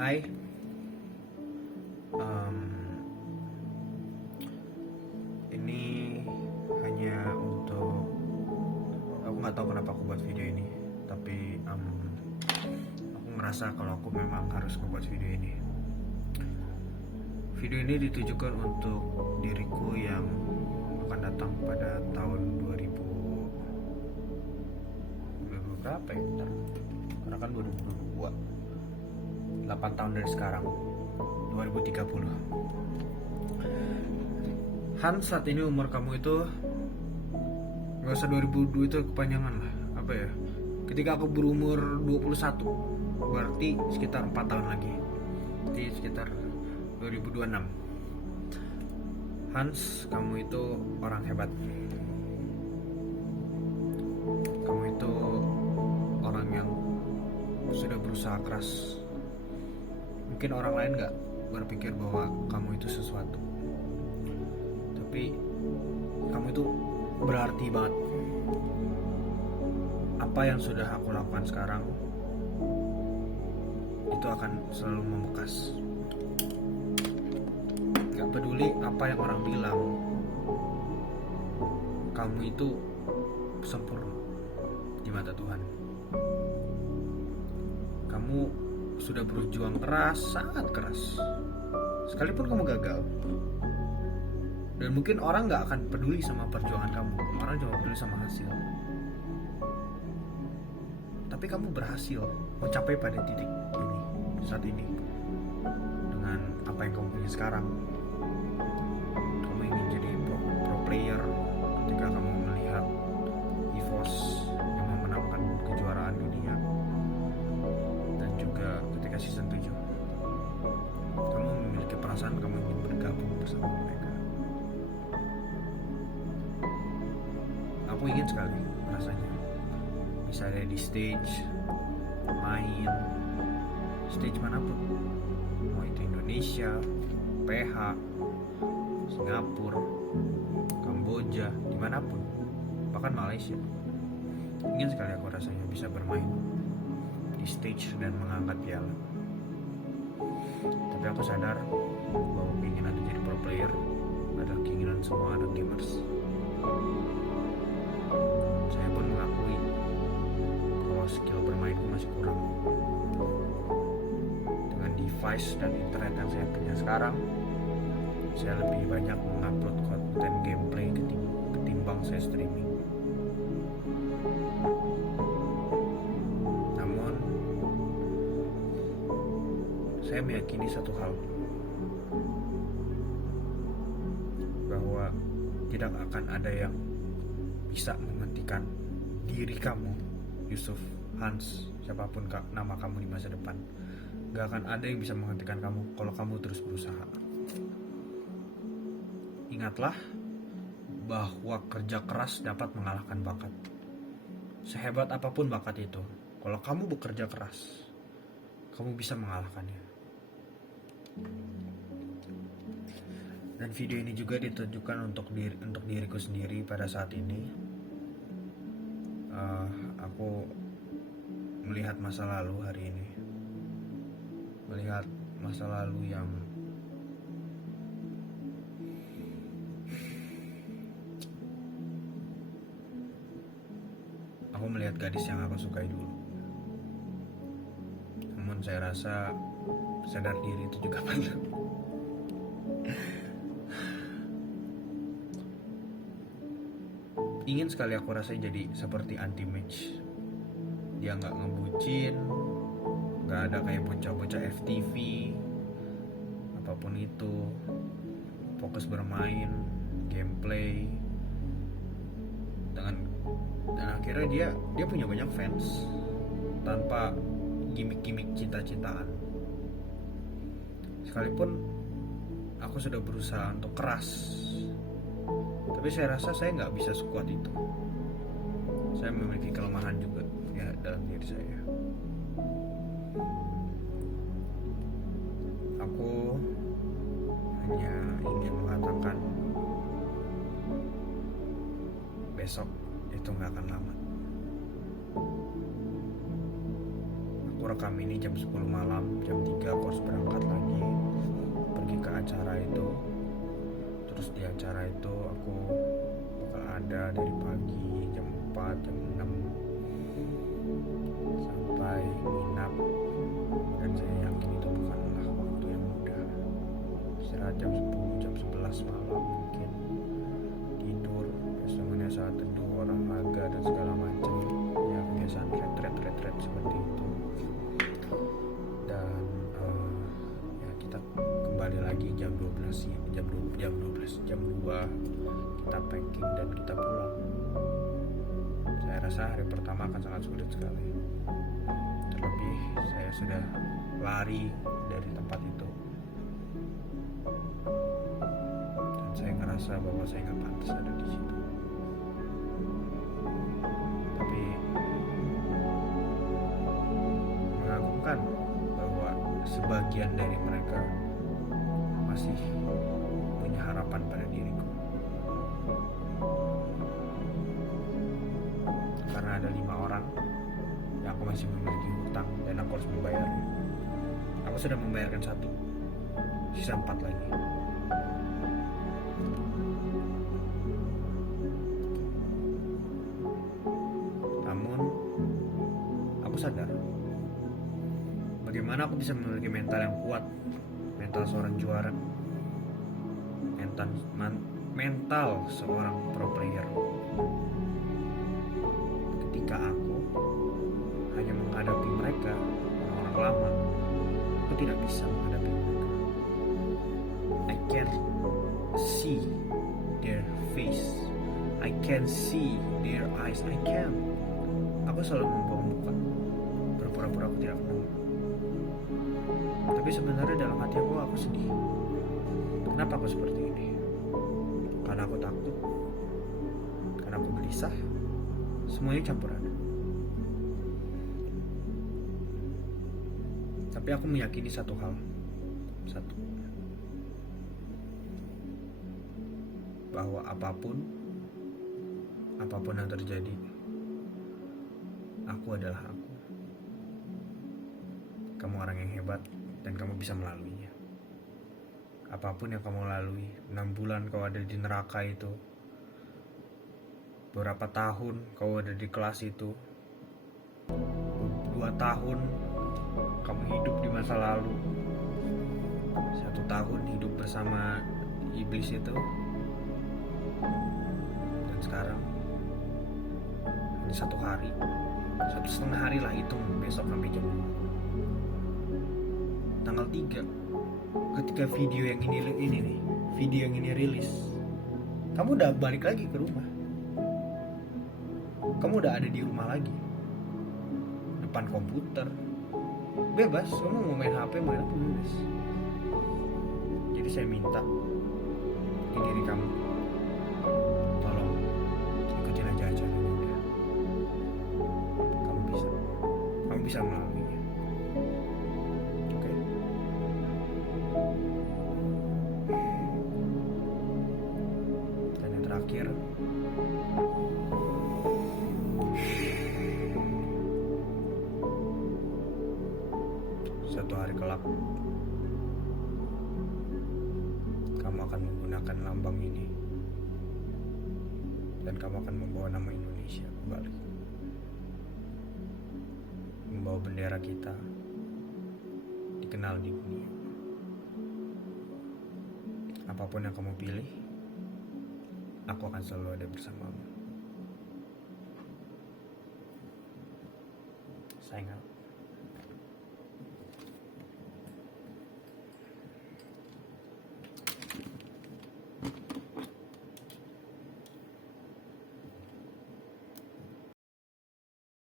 Hai, Em, ini hanya untuk aku nggak tahu kenapa aku buat video ini, tapi aku ngerasa kalau aku memang harus membuat video ini. Video ini ditujukan untuk diriku yang akan datang pada tahun 2000 berapa ya? Bentar. Karena kan 2022, 8 tahun dari sekarang, 2030. Hans, saat ini umur kamu itu gak usah 2002, itu kepanjangan lah. Apa ya, ketika aku berumur 21, berarti sekitar 4 tahun lagi, jadi sekitar 2026. Hans, kamu itu orang hebat. Kamu itu orang yang sudah berusaha keras. Mungkin orang lain gak berpikir bahwa kamu itu sesuatu, tapi kamu itu berarti banget. Apa yang sudah aku lakukan sekarang itu akan selalu membekas. Gak peduli apa yang orang bilang, kamu itu sempurna di mata Tuhan. Kamu sudah berjuang keras, sangat keras. Sekalipun kamu gagal, dan mungkin orang gak akan peduli sama perjuangan kamu, orang cuma peduli sama hasil. Tapi kamu berhasil mencapai pada titik ini, saat ini, dengan apa yang kamu punya sekarang. Kamu ingin jadi pro player ketika kamu melihat EVOS yang memenangkan kejuaraan dunia, dan juga ketika season 7 kamu memiliki perasaan kamu ingin bergabung bersama mereka. Aku ingin sekali rasanya bisa ada di stage, main stage manapun, mau itu Indonesia, PH, Singapura, Kamboja, dimanapun, bahkan Malaysia. Ingin sekali aku rasanya bisa bermain di stage dan mengangkat piala. Tapi aku sadar bahwa keinginan untuk jadi pro player adalah keinginan semua anak gamers. Saya pun mengakui kalau skill bermainku masih kurang. Dengan device dan internet yang saya punya sekarang, saya lebih banyak mengupload konten gameplay ketimbang saya streaming. Namun saya meyakini satu hal, bahwa tidak akan ada yang bisa menghentikan diri kamu, Yusuf, Hans, siapapun nama kamu di masa depan. Gak akan ada yang bisa menghentikan kamu kalau kamu terus berusaha. Ingatlah bahwa kerja keras dapat mengalahkan bakat. Sehebat apapun bakat itu, kalau kamu bekerja keras, kamu bisa mengalahkannya. Dan video ini juga ditujukan untuk diriku sendiri pada saat ini. Aku melihat masa lalu hari ini, melihat masa lalu yang aku melihat gadis yang aku sukai dulu. Namun saya rasa sadar diri itu juga perlu. Ingin sekali aku rasanya jadi seperti anti-match. Dia gak ngebucin, gak ada kayak bocah-bocah FTV, apapun itu. Fokus bermain, gameplay, dan akhirnya dia punya banyak fans tanpa gimmick-gimmick cita-citaan. Sekalipun aku sudah berusaha untuk keras, tapi saya rasa saya nggak bisa sekuat itu. Saya memiliki kelemahan juga ya dalam diri saya. Aku hanya ingin mengatakan besok itu nggak akan lama. Aku rekam ini jam 10 malam, jam 3 aku harus berangkat lagi pergi ke acara itu. Terus di acara itu aku bakal ada dari pagi jam 4, jam 6 sampai nginap. Dan saya yakin itu bukanlah waktu yang mudah. Istirahat jam 10, jam 11 malam mungkin, tidur, besoknya saat teduh, olahraga dan segala macam, ya kebiasaan retret seperti itu. Dan ya kita kembali lagi jam 12, jam 2 kita packing dan kita pulang. Saya rasa hari pertama akan sangat sulit sekali, terlebih saya sudah lari dari tempat itu dan saya ngerasa bahwa saya nggak pantas ada di situ. Tapi mengagumkan bahwa sebagian dari mereka masih punya harapan pada diriku, karena ada 5 orang yang aku masih memiliki hutang dan aku harus membayarnya. Aku sudah membayarkan 1, sisa 4 lagi. Namun aku sadar bagaimana aku bisa memiliki mental yang kuat, mental seorang juara, mental seorang pro player, ketika aku hanya menghadapi mereka, orang-orang lama. Aku tidak bisa menghadapi mereka. I can't see their face, I can't see their eyes, aku selalu membuang muka, berpura-pura aku tidak kenal. Tapi sebenarnya dalam hati aku sedih. Kenapa aku seperti ini? Karena aku takut, karena aku gelisah, semuanya campuran. Tapi aku meyakini satu, bahwa apapun yang terjadi, aku adalah aku. Kamu orang yang hebat dan kamu bisa melaluinya. Apapun yang kamu lalui, 6 bulan kau ada di neraka itu, beberapa tahun kau ada di kelas itu, 2 tahun kamu hidup di masa lalu, 1 tahun hidup bersama iblis itu, dan sekarang hanya 1 hari, 1,5 hari lah, hitung besok sampai jam 2. Tanggal 3 ketika video yang ini rilis, kamu udah balik lagi ke rumah. Kamu udah ada di rumah lagi, depan komputer, bebas. Kamu mau main HP, mau apa, bebas. Jadi saya minta di diri kamu, tolong ikutin aja acaranya udah. Kamu bisa melaluinya. Oke? Dan yang terakhir, suatu hari kelak kamu akan menggunakan lambang ini dan kamu akan membawa nama Indonesia kembali, membawa bendera kita dikenal di dunia. Apapun yang kamu pilih, aku akan selalu ada bersamamu. Sign out.